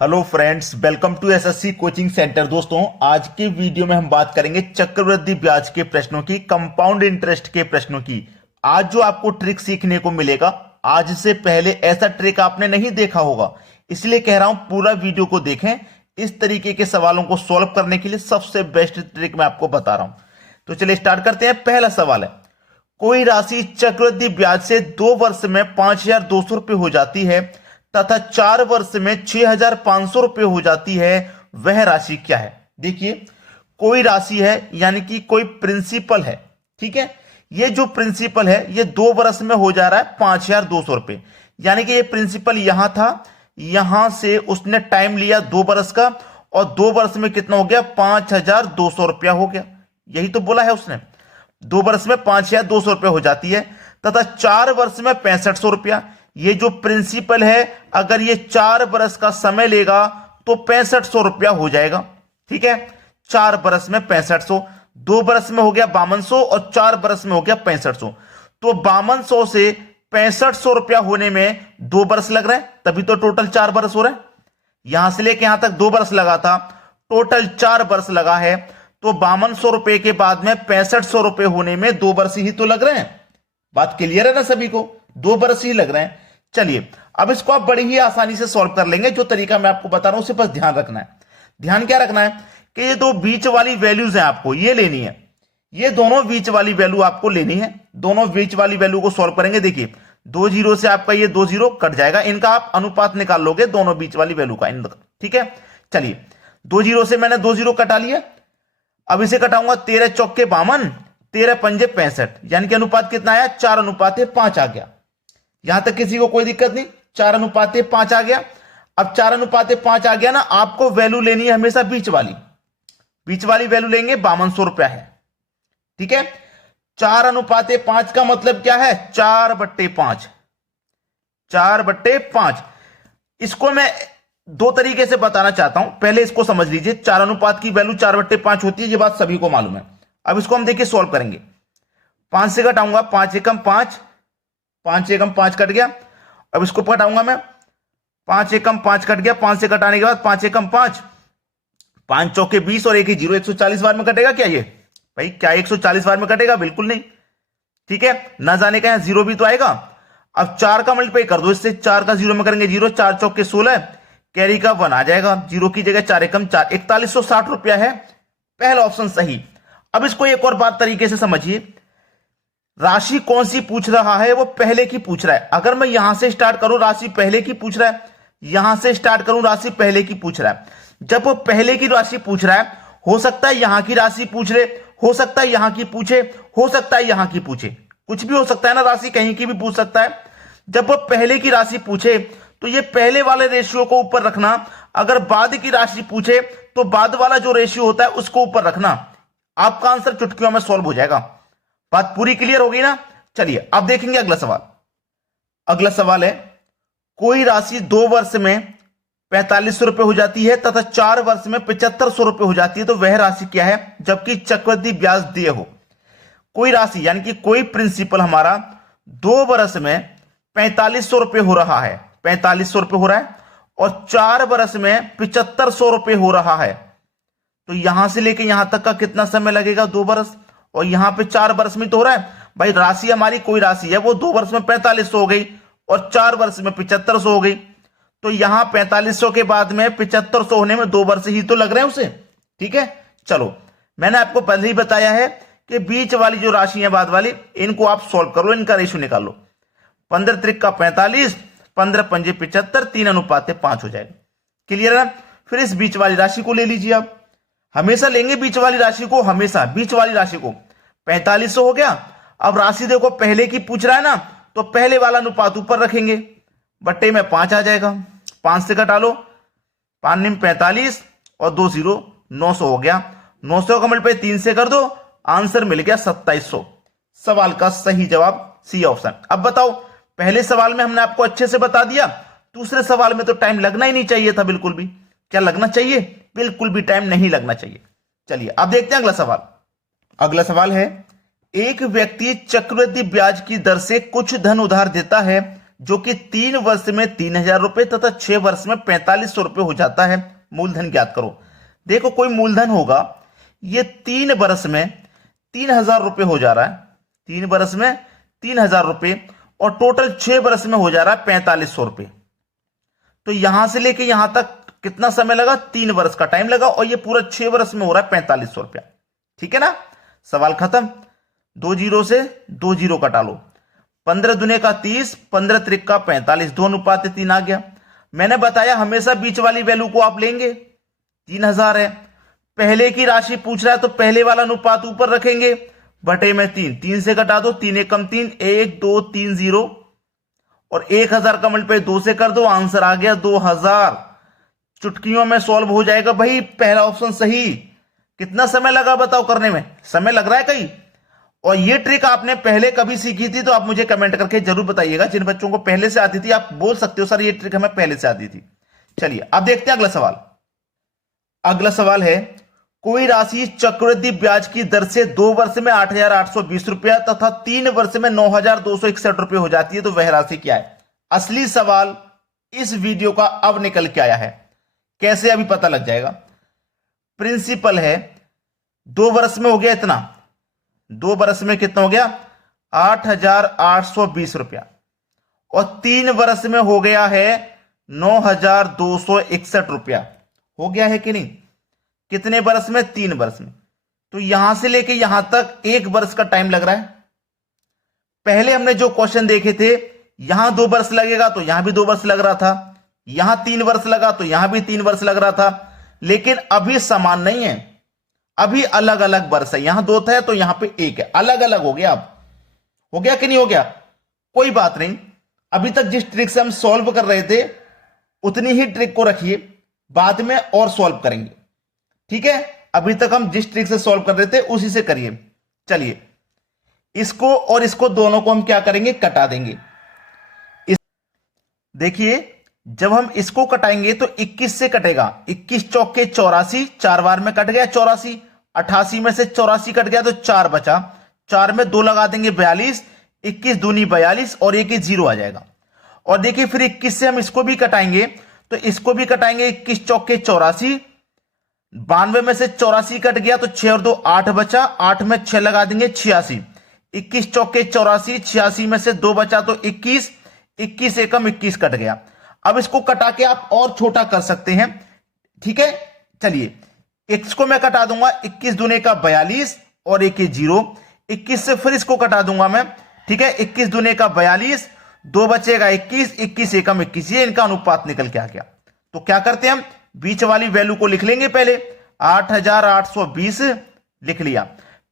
Hello friends, welcome to SSC coaching centre. दोस्तों, आज के वीडियो में हम बात करेंगे चक्रवृद्धि ब्याज के प्रश्नों की, कंपाउंड इंटरेस्ट के प्रश्नों की। आज जो आपको ट्रिक सीखने को मिलेगा, आज से पहले ऐसा ट्रिक आपने नहीं देखा होगा, इसलिए कह रहा हूं पूरा वीडियो को देखें। इस तरीके के सवालों को सॉल्व करने के लिए सबसे बेस्ट ट्रिक मैं आपको बता रहा हूं। तो चलिए स्टार्ट करते हैं। पहला सवाल है, कोई राशि चक्रवृद्धि ब्याज से 2 वर्ष में 5,200 रुपये हो जाती है तथा 4 वर्ष में 6,500 रुपये हो जाती है, वह राशि क्या है? देखिए, कोई राशि है यानी कि कोई प्रिंसिपल है, ठीक है। ये जो प्रिंसिपल है ये 2 वर्ष में हो जा रहा है 5,200 रुपये, यानी कि ये प्रिंसिपल यहां था, यहां से उसने टाइम लिया 2 वर्ष का, और 2 वर्ष में कितना हो गया? 5,200 रुपया हो गया। यही तो बोला है उसने, 2 वर्ष में 5,200 रुपये हो जाती है तथा 4 वर्ष में 6,500 रुपया। ये जो प्रिंसिपल है, अगर ये 4 बरस का समय लेगा तो 6,500 रुपया हो जाएगा, ठीक है। 4 बरस में 6,500, 2 बरस में हो गया 5,200 और 4 बरस में हो गया 6,500। तो 5,200 से 6,500 रुपया होने में 2 बरस लग रहे हैं, तभी तो टोटल 4 बरस हो रहे हैं। यहां से लेके यहां तक 2 बरस लगा था, टोटल 4 बरस लगा है। तो 5,200 रुपए के बाद में 6,500 रुपए होने में 2 बरस ही तो लग रहे हैं। बात क्लियर है ना सभी को? 2 बरस ही लग रहे हैं। चलिए, अब इसको आप बड़ी ही आसानी से सॉल्व कर लेंगे। जो तरीका मैं आपको बता रहा हूं उसे बस ध्यान रखना है। ध्यान क्या रखना है कि ये 2 बीच वाली वैल्यूज हैं, आपको ये लेनी है। ये दोनों बीच वाली वैल्यू आपको लेनी है। दोनों बीच वाली वैल्यू को सॉल्व करेंगे। देखिए, 2 जीरो से आपका ये 2 जीरो कट जाएगा, इनका आप अनुपात निकाल लोगे दोनों बीच वाली वैल्यू का, ठीक है। चलिए, 2 जीरो से मैंने 2 जीरो कटा लिया। अब इसे कटाऊंगा, 13 चौके 52, 13 पंजे 65, यानी कि अनुपात कितना आया? 4:5 आ गया। यहां तक किसी को कोई दिक्कत नहीं, 4:5 आ गया। अब 4:5 आ गया ना, आपको वैल्यू लेनी है हमेशा बीच वाली। बीच वाली वैल्यू लेंगे, 5,200 रुपया है, ठीक है। 4:5 का मतलब क्या है? 4/5, 4/5। इसको मैं 2 तरीके से बताना चाहता हूं, पहले इसको समझ लीजिए। 4 अनुपात की वैल्यू 4/5 होती है, ये बात सभी को मालूम है। अब इसको हम देखिए सॉल्व करेंगे। 5 से घटाऊंगा, 5 एकम 5, 5 एकम 5 कट गया। अब इसको घटाऊंगा मैं, 5 एकम 5 कट गया। 5 से घटाने के बाद 5 एकम 5, 5 चौके 20 और 1 जीरो, 140 बार में कटेगा क्या ये? भाई क्या 140 बार में कटेगा? बिल्कुल नहीं, ठीक है। ना जाने का यहां जीरो भी तो आएगा। अब 4 का मल्टीप्लाई कर दो इससे, 4 का जीरो में करेंगे जीरो, 4 चौके 16, कैरी का 1 आ जाएगा। जीरो की जगह 4 एकम 4, 4160 रुपया है। पहला ऑप्शन सही। अब इसको एक और बात तरीके से समझिए, राशि कौन सी पूछ रहा है? वो पहले की पूछ रहा है। अगर मैं यहां से स्टार्ट करूं, राशि पहले की पूछ रहा है, यहां से स्टार्ट करूं, राशि पहले की पूछ रहा है। जब वो पहले की राशि पूछ रहा है, हो सकता है यहां की राशि पूछ ले, हो सकता है यहां की पूछे, हो सकता है यहां की पूछे, कुछ भी हो सकता है ना, राशि कहीं की भी पूछ सकता है। जब वो पहले की राशि पूछे तो ये पहले वाले रेशियो को ऊपर रखना, अगर बाद की राशि पूछे तो बाद वाला जो रेशियो होता है उसको ऊपर रखना। आपका आंसर चुटकियों में सॉल्व हो जाएगा। बात पूरी क्लियर हो गई ना? चलिए अब देखेंगे अगला सवाल। अगला सवाल है, कोई राशि 2 वर्ष में 4,500 रुपए हो जाती है तथा 4 वर्ष में 7,500 रुपए हो जाती है, तो वह राशि क्या है जबकि चक्रवृद्धि ब्याज दिए हो? कोई राशि यानी कि कोई प्रिंसिपल हमारा 2 वर्ष में 4,500 रुपए हो रहा है, 4,500 रुपए हो रहा है, और 4 वर्ष में 7,500 रुपए हो रहा है। तो यहां से लेके यहां तक का कितना समय लगेगा? 2 वर्ष। और यहां पे 4 वर्ष में तो हो रहा है। भाई राशि हमारी कोई राशि है, वो 2 वर्ष में 4,500 हो गई और 4 वर्ष में 7,500 हो गई। तो यहां 4,500 के बाद में 7,500 होने में 2 वर्ष ही तो लग रहे हैं उसे, ठीक है। चलो, मैंने आपको पहले ही बताया है कि बीच वाली जो राशि है बाद वाली, इनको आप सॉल्व कर लो, इनका रेशियो निकाल लो। 15 त्रिक का 45, 15 पंजे 75, 3:5 हो जाएगा। क्लियर है ना? फिर इस बीच वाली राशि को ले लीजिए। आप हमेशा लेंगे बीच वाली राशि को, हमेशा बीच वाली राशि को। 4,500 हो गया। अब राशि देखो पहले की पूछ रहा है ना, तो पहले वाला अनुपात ऊपर रखेंगे, बट्टे में 5 आ जाएगा। 5 से घटा लो, 5 निम 45 और 2 जीरो, 900 हो गया। 900 का मल्टीप्लाई 3 से कर दो, आंसर मिल गया 2,700। सवाल का सही जवाब सी ऑप्शन। अब बताओ, पहले सवाल में हमने आपको अच्छे से बता दिया, दूसरे सवाल में तो टाइम लगना ही नहीं चाहिए था बिल्कुल भी। क्या लगना चाहिए? बिल्कुल भी टाइम नहीं लगना चाहिए। चलिए अब देखते हैं अगला सवाल। अगला सवाल है, एक व्यक्ति चक्रवृद्धि ब्याज की दर से कुछ धन उधार देता है जो कि 3 वर्ष में 3,000 रुपए तथा 6 वर्ष में 4,500 रुपए हो जाता है। मूलधन ज्ञात करो। देखो कोई मूलधन होगा, ये 3 वर्ष में 3,000 रुपए हो जा रहा है, 3 वर्ष में 3,000 रुपए, और टोटल 6 वर्ष में हो जा रहा है 4,500 रुपए। तो यहां से लेके यहां तक कितना समय लगा? 3 वर्ष का टाइम लगा, और ये पूरा 6 वर्ष में हो रहा है 4,500 रुपया। ठीक है ना, सवाल खत्म। 2 जीरो से 2 जीरो कटा लो, 15 दुने का 30, 15 त्रिक का 45, 2:3 आ गया। मैंने बताया हमेशा बीच वाली वैल्यू को आप लेंगे। 3,000 है, पहले की राशि पूछ रहा है तो पहले वाला अनुपात ऊपर रखेंगे, बटे में 3 से घटा दो, 3 एकम 3, 1 2 3 0, और 1,000 का मल्टीप्लाई 2 से कर दो, आंसर आ गया 2,000। चुटकियों में सॉल्व हो जाएगा भाई, पहला ऑप्शन सही। कितना समय लगा बताओ करने में? समय लग रहा है कहीं? और ये ट्रिक आपने पहले कभी सीखी थी तो आप मुझे कमेंट करके जरूर बताइएगा। जिन बच्चों को पहले से आती थी आप बोल सकते हो सर ये ट्रिक हमें पहले से आती थी। चलिए अब देखते हैं अगला सवाल। अगला सवाल है, कोई राशि चक्रवृद्धि ब्याज की दर से 2 वर्ष में 8,820 रुपया तथा 3 वर्ष में 9,261 रुपये हो जाती है, तो वह राशि क्या है? असली सवाल इस वीडियो का अब निकल के आया है। कैसे? अभी पता लग जाएगा। प्रिंसिपल है, 2 वर्ष में हो गया इतना, 2 वर्ष में कितना हो गया? 8,820 रुपया, और 3 वर्ष में हो गया है 9,261 रुपया। हो गया है कि नहीं? कितने वर्ष में? 3 वर्ष में। तो यहां से लेके यहां तक 1 वर्ष का टाइम लग रहा है। पहले हमने जो क्वेश्चन देखे थे, यहां 2 वर्ष लगेगा तो यहां भी 2 वर्ष लग रहा था, यहां 3 वर्ष लगा तो यहां भी 3 वर्ष लग रहा था, लेकिन अभी समान नहीं है, अभी अलग अलग वर्ष है। यहां 2 था तो यहां पे 1 है, अलग अलग हो गया। अब हो गया कि नहीं हो गया? कोई बात नहीं, अभी तक जिस ट्रिक से हम सॉल्व कर रहे थे उतनी ही ट्रिक को रखिए, बाद में और सॉल्व करेंगे। ठीक है, अभी तक हम जिस ट्रिक से सॉल्व कर रहे थे उसी से करिए। चलिए, इसको और इसको दोनों को हम क्या करेंगे? कटा देंगे। देखिए, जब हम इसको कटाएंगे तो 21 से कटेगा, 21 चौके 84, 4 बार में कट गया 84, 88 में से 84 कट गया तो 4 बचा, 4 में 2 लगा देंगे 42, 21 दूनी 42, और 1 0 आ जाएगा। और देखिए फिर 21 से हम इसको भी कटाएंगे तो इसको भी कटाएंगे, 21 चौके 84, 92 में से 84 कट गया तो 6 और 2 8 बचा, 8 में 6 लगा देंगे 86, 21 चौके 84, 86 में से 2 बचा तो 21, 21 एकम 21 कट गया। अब इसको कटा के आप और छोटा कर सकते हैं। ठीक है, चलिए x को मैं कटा दूंगा, 21 दूने का 42 और 1 0, 21 से फिर इसको कटा दूंगा मैं। ठीक है, 21 दूने का 42, 2 बचेगा 21, 21 एकम 21, ये इनका अनुपात निकल के आ गया। तो क्या करते हैं हम? बीच वाली वैल्यू को लिख लेंगे। पहले 8,820 लिख लिया,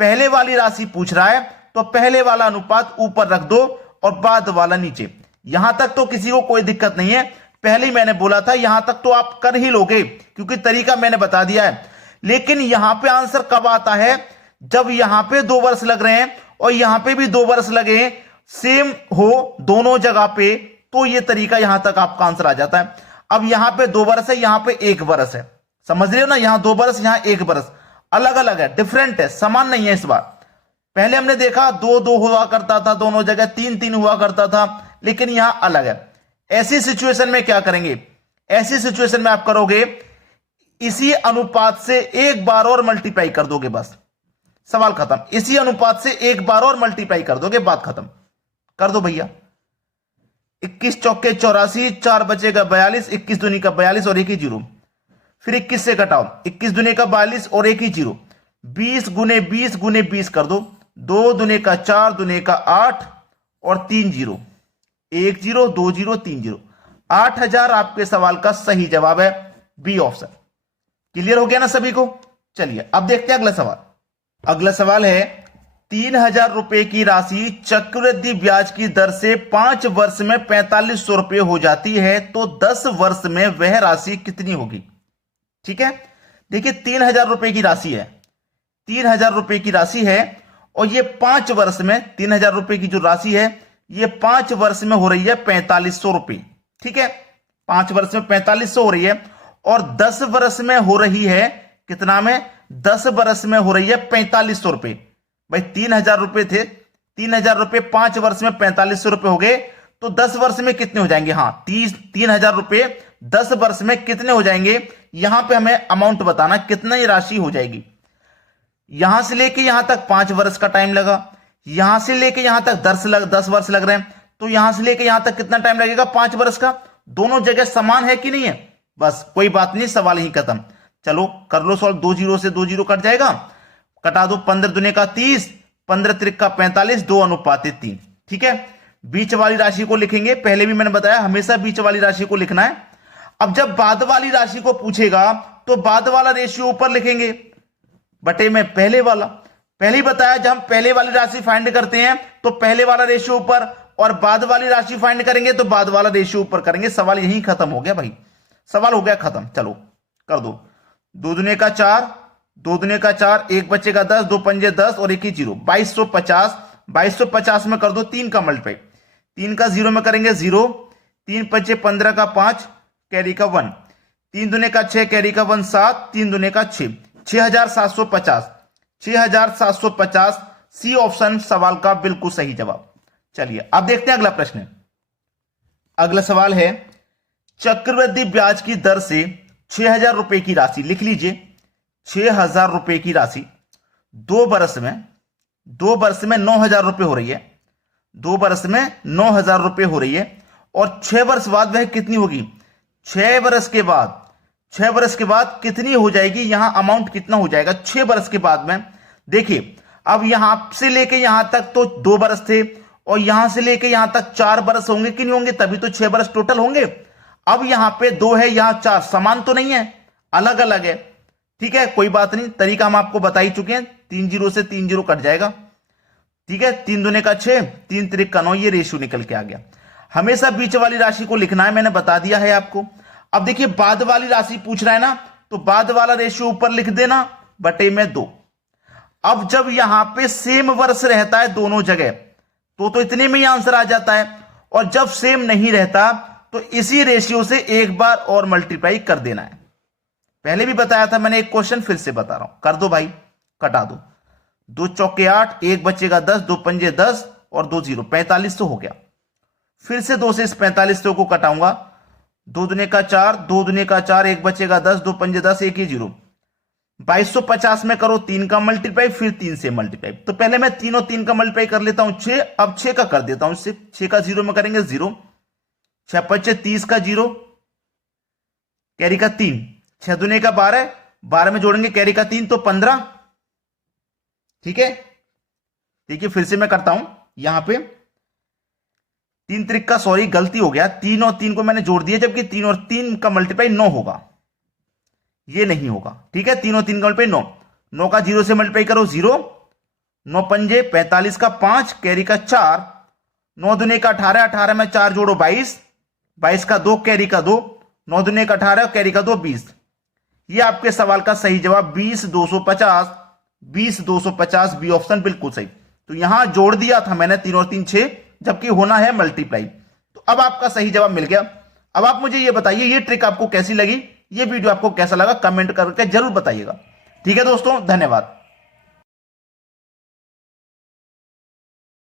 पहले वाली राशि पूछ रहा है तो पहले वाला अनुपात ऊपर रख दो और बाद वाला नीचे। यहां तक तो किसी को कोई दिक्कत नहीं है, पहले ही मैंने बोला था यहां तक तो आप कर ही लोगे क्योंकि तरीका मैंने बता दिया है। लेकिन यहां पे आंसर कब आता है? जब यहां पे 2 वर्ष लग रहे हैं और यहां पे भी 2 वर्ष लगे, सेम हो दोनों जगह पे, तो ये तरीका यहां तक आपका आंसर आ जाता है। अब यहां पे 2 वर्ष है, यहां पे 1 वर्ष है, समझ रहे हो ना? यहां 2 वर्ष, यहां 1 वर्ष, अलग अलग है, डिफरेंट है, समान नहीं है इस बार। पहले हमने देखा 2-2 हुआ करता था दोनों जगह, 3-3 हुआ करता था, लेकिन यहां अलग है। ऐसी सिचुएशन में क्या करेंगे? ऐसी सिचुएशन में आप करोगे इसी अनुपात से एक बार और मल्टीप्लाई कर दोगे, बस सवाल खत्म। इसी अनुपात से एक बार और मल्टीप्लाई कर दोगे, बात खत्म। कर दो भैया, 21 चौके 84, 4 बचेगा 42, 21 दूनी का 42 और 1 0, फिर 21 से घटाओ, 21 दूनी का 42 और 1 0, 20 गुने 20 गुने 20 कर दो, 2 दूने का 4, दूने का 8 और 3 0, 1 0 2 0 3 0, 8,000 आपके सवाल का सही जवाब है, बी ऑप्शन। क्लियर हो गया ना सभी को? चलिए अब देखते हैं अगला सवाल। अगला सवाल है, 3,000 रुपए की राशि चक्रवृद्धि ब्याज की दर से 5 वर्ष में 4,500 रुपए हो जाती है, तो 10 वर्ष में वह राशि कितनी होगी? ठीक है, देखिए 3,000 रुपए की राशि है, 3,000 रुपए की राशि है, और ये 5 वर्ष में 3,000 रुपए की जो राशि है ये 5 वर्ष में हो रही है 4,500 रुपए। ठीक है, 5 वर्ष में 4,500 हो रही है, और 10 वर्ष में हो रही है कितना में? 10 वर्ष में हो रही है 4,500 रुपए। भाई 3,000 रुपए थे, 3,000 रुपए 5 वर्ष में 4,500 रुपए हो गए, तो 10 वर्ष में कितने हो जाएंगे? हाँ, 3,000 रुपए 10 वर्ष में कितने हो जाएंगे? यहां पे हमें अमाउंट बताना, कितना ये राशि हो जाएगी। यहां से लेके यहां तक 5 वर्ष का टाइम लगा, यहां से लेके यहां तक 10 वर्ष लग रहे हैं, तो यहां से लेके यहां तक कितना टाइम लगेगा? 5 वर्ष का। दोनों जगह समान है कि नहीं है? बस कोई बात नहीं, सवाल ही खत्म। चलो कर लो सॉल्व। 2 जीरो से 2 जीरो कट जाएगा, कटा दो। 15 दूने का 30, 15 त्रिक का 45, 2:3। ठीक है, बीच वाली राशि को लिखेंगे। पहले भी मैंने बताया हमेशा बीच वाली राशि को लिखना है। अब जब बाद वाली राशि को पूछेगा तो बाद वाला रेशियो ऊपर लिखेंगे बटे में पहले वाला। पहले ही बताया जब हम पहले वाली राशि फाइंड करते हैं तो पहले वाला रेशियो ऊपर, और बाद वाली राशि फाइंड करेंगे तो बाद वाला रेशियो ऊपर करेंगे। सवाल यही खत्म हो गया भाई, सवाल हो गया खत्म। चलो कर दो। 2 दूने का 4, 2 दूने का 4, 1 बचेगा 10, 2 पंजे 10 और 1 ही 0, 2250। 2250 में कर दो 3 का मल्टीप्लाई, 3 का 0 में करेंगे 0, 3 पंचे 15 का 5, कैरी का 1, 3 दूने का 6, कैरी का 1 7, 3 दूने का 6, 6750। 6750 सी ऑप्शन सवाल का बिल्कुल सही जवाब। चलिए अब देखते हैं अगला प्रश्न। अगला सवाल है, चक्रवृद्धि ब्याज की दर से 6,000 रुपए की राशि, लिख लीजिए 6,000 रुपए की राशि 2 वर्ष में 9,000 रुपए हो रही है। 2 वर्ष में 9,000 रुपए हो रही है, और 6 वर्ष बाद वह कितनी होगी? 6 वर्ष के बाद, 6 वर्ष के बाद कितनी हो जाएगी? यहां अमाउंट कितना हो जाएगा 6 वर्ष के बाद में? देखिए अब यहां से लेके यहां तक तो 2 वर्ष थे, और यहां से लेके यहां तक 4 वर्ष होंगे कि नहीं होंगे? तभी तो 6 वर्ष टोटल होंगे। अब यहां पे 2 है, यहां 4, समान तो नहीं है, अलग अलग है। ठीक है, कोई बात नहीं, तरीका हम आपको बता ही चुके हैं। 3 जीरो से 3 जीरो कट जाएगा। ठीक है, 3 दूने का 6, 3 त्रिक का 9, ये रेशियो निकल के आ गया। हमेशा बीच वाली राशि को लिखना है, मैंने बता दिया है आपको। अब देखिए बाद वाली राशि पूछ रहा है ना, तो बाद वाला रेशियो ऊपर लिख देना बटे में 2। अब जब यहां पे सेम वर्ष रहता है दोनों जगह तो इतने में ही आंसर आ जाता है, और जब सेम नहीं रहता तो इसी रेशियो से एक बार और मल्टीप्लाई कर देना है। पहले भी बताया था मैंने, एक क्वेश्चन फिर से बता रहा हूं। कर दो भाई, कटा दो। 2 चौके 8, 1 बचेगा 10, 2 पंजे 10 और 2 0, 45 तो हो गया। फिर से 2 से इस 45 को कटाऊंगा। 2 दूने का 4, 2 दूने का 4, 1 बचेगा 10, 2 पंजे 10, 1 ही 0, 2250 में करो 3 का मल्टीप्लाई, फिर 3 से मल्टीप्लाई। तो पहले मैं 3 और 3 का मल्टीप्लाई कर लेता हूं 6, अब 6 का कर देता हूं। 6 का 0 में करेंगे 0, 6 25 30 का 0, कैरी का 3, 6 दूने का 12, 12 में जोड़ेंगे कैरी का 3 तो 15। ठीक है, देखिए फिर से मैं करता हूं। यहां पे 3 त्रिक का, सॉरी गलती हो गया, 3 और 3 को मैंने जोड़ दिया, जबकि 3 और 3 का मल्टीप्लाई 9 होगा, ये नहीं होगा। ठीक है, 3 और 3 का मल्टीप्लाई 9, 9 का 0 से मल्टीप्लाई करो 0, 9 पंजे 45 का 5, कैरी का 4, 9 दूने का 18, 18 में 4 जोड़ो 22, 22 का 2, कैरी का 2, 9 दूने का 18, कैरी का 2 20। ये आपके सवाल का सही जवाब 20,250, 20,250 बी ऑप्शन बिल्कुल सही। तो यहां जोड़ दिया था मैंने 3 और 3 6, जबकि होना है मल्टीप्लाई। तो अब आपका सही जवाब मिल गया। अब आप मुझे ये बताइए, ये ट्रिक आपको कैसी लगी, ये वीडियो आपको कैसा लगा, कमेंट करके जरूर बताइएगा। ठीक है दोस्तों, धन्यवाद।